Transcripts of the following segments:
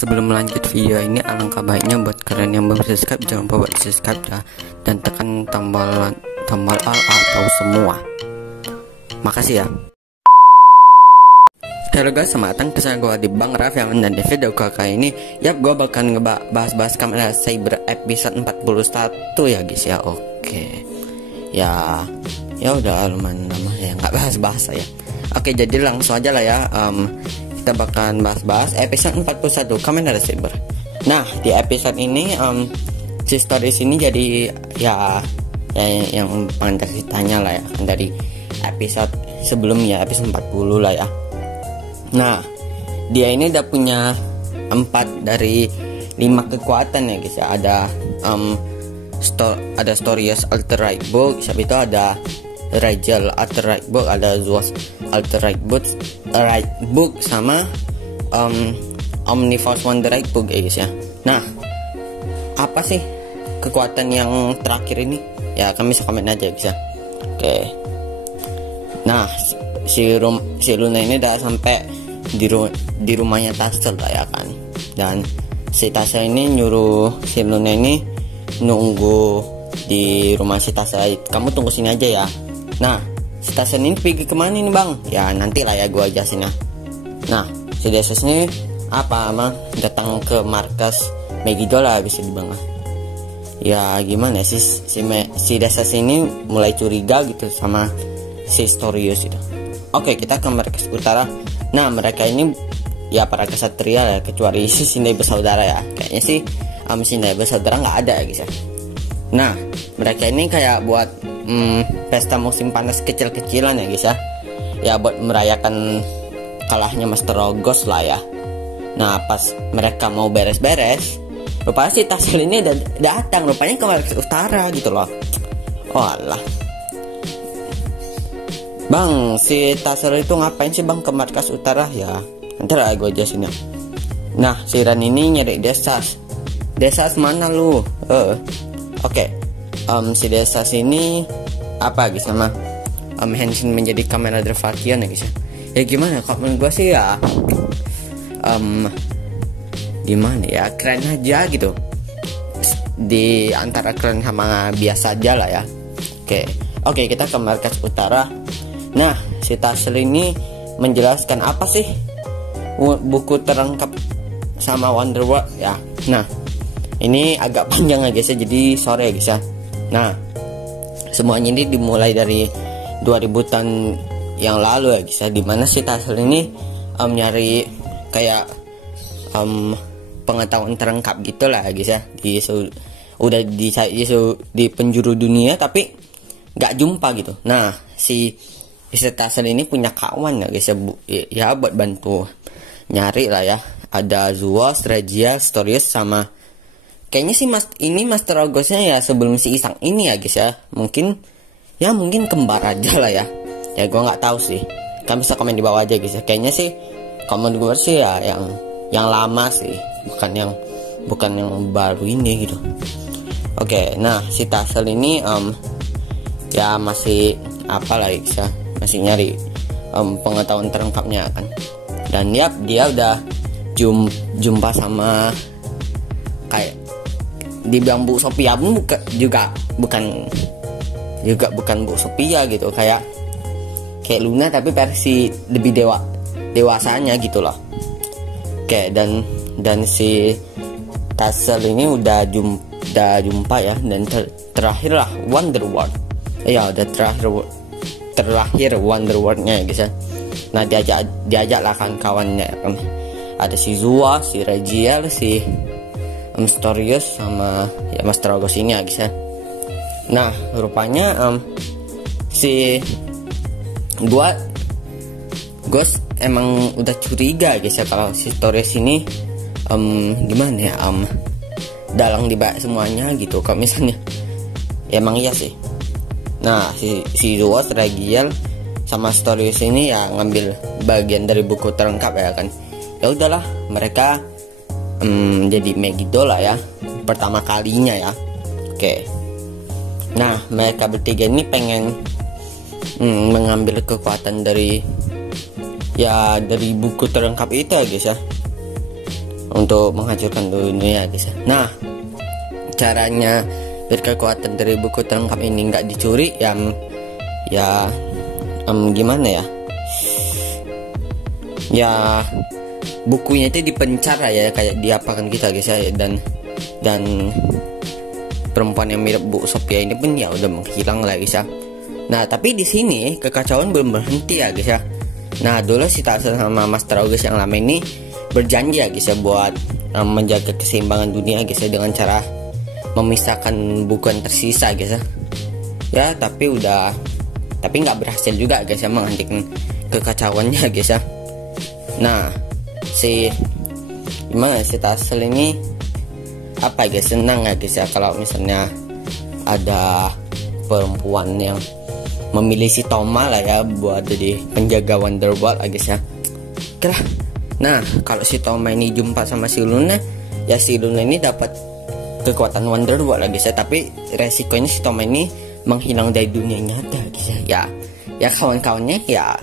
sebelum lanjut video ini, alangkah baiknya buat kalian yang belum subscribe, jangan lupa buat subscribe ya, dan tekan tombol all atau semua. Makasih ya. Halo guys, selamat datang ke channel gue di Bang Raffi. Dan di video gue kali ini, gue bakal ngebahas kamera cyber episode 41 ya guys ya. Oke. Ya udah lumayan lama ya nggak bahas ya. Oke, jadi langsung aja lah ya. Kita bakalan bahas episode 41 kamera cyber. Nah, di episode ini si stories ini jadi ya yang pantas ditanya lah ya, dari episode sebelumnya, episode 40 lah ya. Nah, dia ini udah punya 4 dari 5 kekuatan ya guys ya. Ada Stories Alter Right Book, habis itu ada Rachel Alter Right Book, ada Zeus Alter Right Book, sama Omniverse Wonder Right Book ya guys ya. Nah, apa sih kekuatan yang terakhir ini? Ya kami bisa komen aja guys ya. Oke. Nah, si Luna ini udah sampai di rumahnya Tassel lah ya kan. Dan si Tassel ini nyuruh si Luna ini nunggu di rumah si Tassel. Kamu tunggu sini aja ya. Nah, si Tassel ini pergi kemana nih bang? Ya nanti lah ya gue jelasin ya. Nah, si Desas ini datang ke markas Megiddo lah bisa dibilang. Ya gimana sih si Desas ini mulai curiga gitu sama si Storius itu. Oke, kita ke markas utara. Nah, mereka ini ya para kesatria ya, kecuali si Sindai bersaudara ya. Kayaknya sih Sindai bersaudara nggak ada ya guys ya. Nah, mereka ini kayak buat pesta musim panas kecil-kecilan ya guys ya. Ya buat merayakan kalahnya Master Rogos lah ya. Nah, pas mereka mau beres-beres, rupanya si Tassel ini udah datang, rupanya ke markas utara gitu loh. Oh alah. Bang, si Tassel itu ngapain sih bang ke markas utara ya? Nanti lah gue jelasin ya. Nah, si Ran ini nyari Desas. Desas mana lu? Oke. Si Desas ini apa guys sama Henshin menjadi kamera Dravatian ya guys ya. Ya gimana? Kalau menurut gue sih ya gimana ya, keren aja gitu. Di antara keren sama biasa aja lah ya. Oke, kita ke markas utara. Nah, si Tassel ini menjelaskan apa sih buku terlengkap sama Wonderworld ya. Nah, ini agak panjang ya guys ya, jadi sorry ya guys ya. Nah, semuanya ini dimulai dari 2000 tahun yang lalu ya guys ya, dimana si Tassel ini nyari kayak pengetahuan terlengkap gitu lah ya guys ya. Udah di penjuru dunia tapi nggak jumpa gitu. Nah, si Tassel ini punya kawan ya guys ya, buat bantu nyari lah ya. Ada Zeus, Regia, Storius, sama kayaknya sih Master Rogosnya ya sebelum si Isang ini ya guys ya. Mungkin kembar aja lah ya. Ya gue nggak tahu sih. Kalian bisa komen di bawah aja guys ya. Kayaknya sih komen gue sih ya yang lama sih, bukan yang baru ini gitu. Oke, nah si Tassel ini ya masih apa lah guys ya, masih nyari pengetahuan terlengkapnya kan. Dan dia udah jumpa sama kayak dibilang Bu Sophia pun bukan Bu Sophia gitu, kayak Luna tapi versi lebih dewasanya gitu loh. Oke, dan si Tassel ini udah jumpa ya, dan terakhir lah Wonderworld. Ya udah terakhir Wonderworld-nya ya guys ya. Nah, diajak lah kan kawannya kan. Ada si Zua, si Regiel, si Storius, sama ya Master Rogos ini ya guys ya. Nah, rupanya gue emang udah curiga guys ya kalau si Storius ini gimana ya, dalang dibalik semuanya gitu. Kalau misalnya ya emang iya sih. Nah, si Zeus, Regiel, sama Storius ini ya ngambil bagian dari buku terlengkap ya kan. Ya udahlah, mereka jadi Megiddo lah ya, pertama kalinya ya. Oke. Nah, mereka bertiga ini pengen mengambil kekuatan dari buku terlengkap itu ya guys ya. untuk menghancurkan dunia guys ya. Nah, caranya biar kekuatan dari buku terlengkap ini nggak dicuri gimana ya? Ya bukunya itu dipencar ya, kayak diapakan kita guys ya, dan perempuan yang mirip Bu Sophia ini pun ya udah menghilang lah guys ya. Nah, tapi di sini kekacauan belum berhenti ya guys ya. Nah, dulu si Tarzan sama Master August yang lama ini berjanji ya guys ya buat menjaga keseimbangan dunia guys ya, dengan cara memisahkan buku yang tersisa guys ya. Ya, tapi nggak berhasil juga guys ya menghentikan kekacauannya guys ya. Nah, si Tarzan ini apa guys, senang ya guys ya kalau misalnya ada perempuan yang memilih si Toma lah ya buat jadi penjaga Wonderworld guys ya. Oke lah. Nah, kalau si Toma ini jumpa sama si Luna, ya si Luna ini dapat kekuatan Wonderworld guys ya, tapi resikonya si Toma ini menghilang dari dunia nyata guys ya. Ya kawan-kawannya ya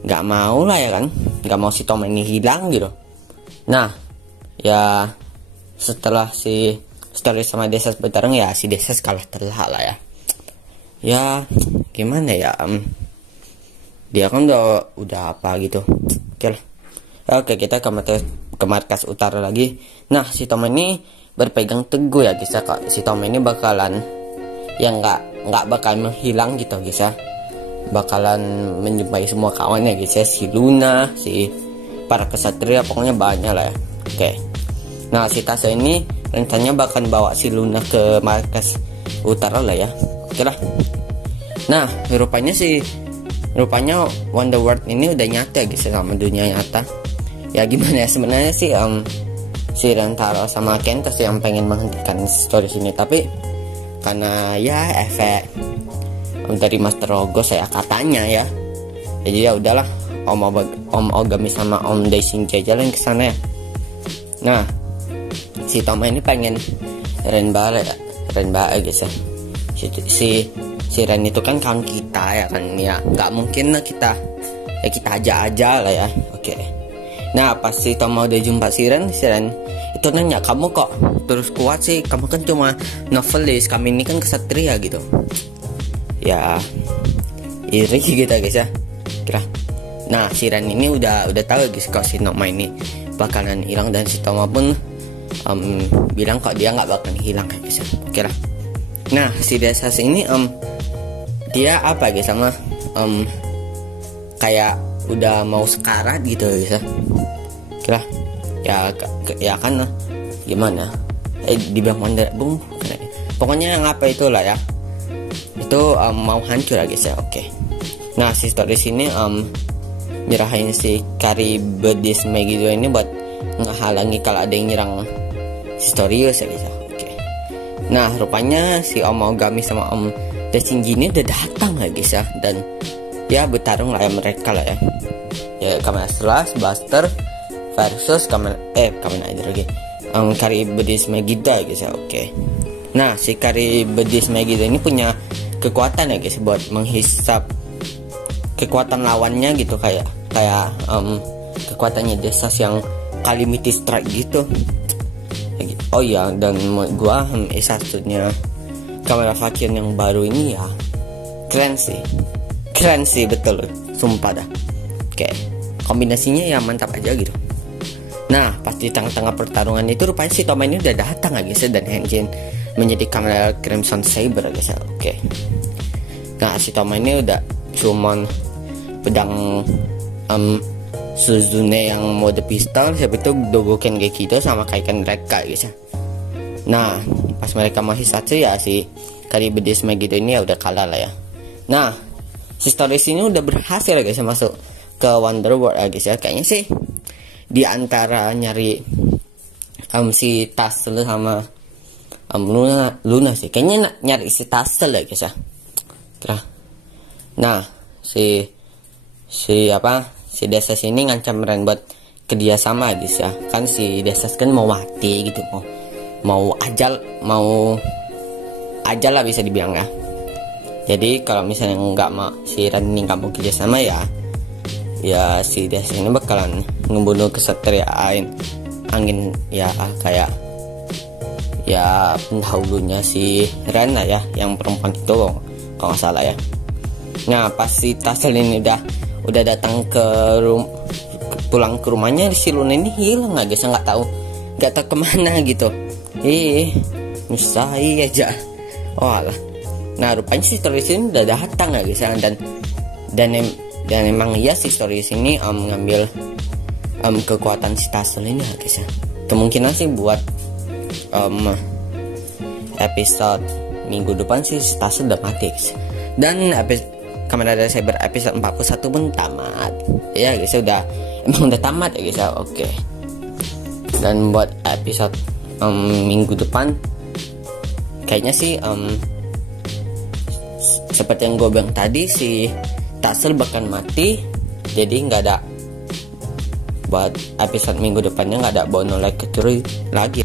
nggak mau lah ya kan, nggak mau si Toma ini hilang gitu. Nah, ya setelah si Story sama Desas bertarung, ya si Desas kalah telak lah ya. Ya gimana ya, dia kan udah apa gitu. Oke, kita ke markas utara lagi. Nah, si Tom ini berpegang teguh ya guys ya, si Tom ini bakalan nggak bakal menghilang gitu guys ya, bakalan menjumpai semua kawannya guys ya, si Luna, si para kesatria, pokoknya banyak lah ya. Oke. Nah, si Tasha ini rencananya bakal bawa si Luna ke markas utara lah ya. Oke lah. Nah, rupanya Wonderworld ini udah nyata guys sama dunia nyata. Ya gimana ya, sebenarnya sih si Rentaro sama Kenta sih yang pengen menghentikan story sini, tapi karena ya efek dari Master August ya katanya ya. Jadi ya udahlah, Om Ogami sama Om Daishinji jalan ke sana ya. Nah, si Toma ini pengen Renba guys ya. Si Ren itu kan kawan kita ya kan, ya nggak mungkin lah kita aja lah ya. Oke. Nah, pas si Toma udah jumpa si Ren itu nanya, kamu kok terus kuat sih, kamu kan cuma novelis, kami ini kan kesatria gitu. Ya iri gitu guys ya kira. Nah, si Ren ini udah tahu guys kalau si Toma ini bakalan hilang, dan si Toma pun bilang kok dia nggak bakalan hilang guys ya. Oke lah. Nah, si Desas ini dia apa guys, sama kayak udah mau sekarat gitu guys ya. Oke lah. Ya kan gimana? Dibilang Wonder Boom. Pokoknya yang apa itulah ya. Itu mau hancur ya guys ya. Oke. Nah, si story sini nyerahin si Caribedis Megiddo ini buat ngehalangi kalau ada yang nyerang Historius ya guys ya. Oke. Nah, rupanya si Om Ogami sama Om Daishinji ini udah datang ya guys ya, dan ya bertarung lah ya mereka lah ya. Ya Kamen Rider Buster versus Kamen Rider lagi Caribedis Megiddo guys ya. Oke. Nah, si Caribedis Megiddo ini punya kekuatan ya guys buat menghisap kekuatan lawannya gitu, kayak kekuatannya Desas yang Calamity Strike gitu. Oh iya, dan gua satunya kamera vacuum yang baru ini ya keren sih betul, sumpah dah. Oke, kombinasinya ya mantap aja gitu. Nah, pas di tengah-tengah pertarungan itu rupanya si Toma ini udah datang guys ya, dan Henshin menjadi kamera Crimson Saber guys ya. Oke. Nah, si Toma ini udah summon pedang Suzune yang mode pistol, siapa itu Dogoken Gekido sama Kaiken Rekka guys ya. Nah, pas mereka masih satu ya si Caribedis Megiddo ini ya udah kalah lah ya. Nah, si Stories ini udah berhasil ya guys ya masuk ke Wonderworld ya guys ya. Kayaknya sih di antara nyari si Tassel sama Luna sih, kayaknya nyari si Tassel ya guys ya. Nah, si Desas ini ngancam Ren buat kerjasama guys ya. Kan si Desas kan mau mati gitu, mau ajal lah bisa dibilang ya. Jadi kalau misalnya nggak mau si Ren ini nggak mau kerjasama ya si Desas ini bakalan ngebunuh kesatria lain angin ya, kayak ya pendahulunya si Rena ya, yang perempuan itu kalau nggak salah ya. Nah pas si Tassel ini udah datang pulang ke rumahnya, si Luna ini hilang aja, saya nggak tahu kemana gitu. Nyusai aja. Walah. Nah rupanya si Stories ini udah datang ya guys, dan emang iya si Stories ini ngambil kekuatan si Tassel ini ya guys ya. Kemungkinan sih buat episode minggu depan sih si Tassel udah mati guys. Dan Kamen Rider Saber episode 41 pun tamat ya guys, emang udah tamat ya guys ya. Oke. Dan buat episode minggu depan kayaknya sih seperti yang gue bilang tadi, si Tassel bakal mati, jadi nggak ada, buat episode minggu depannya nggak ada Bono Like lagi.